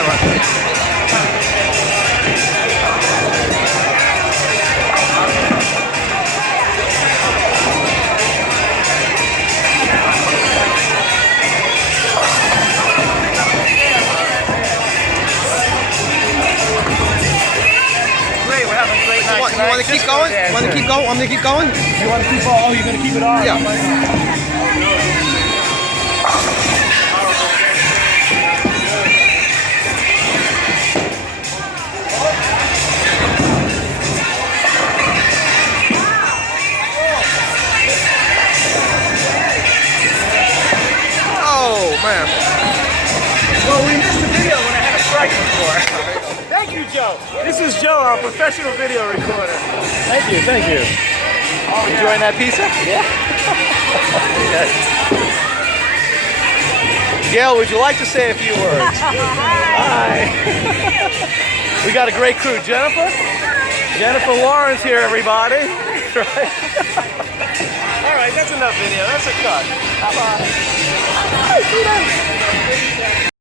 Great, we're having a great night. You want to keep going? You want to keep going? Want me to keep going? You want to keep on? Oh, you're going to keep it on? Yeah. Oh, man. Well, we missed the video when I had a strike before. Thank you, Joe. This is Joe, our professional video recorder. Thank you, thank you. Oh, enjoying that pizza? Yeah. Gail, would you like to say a few words? Hi. We got a great crew. Jennifer Lawrence here, everybody. Right? All right, that's enough video. That's a cut. Bye-bye.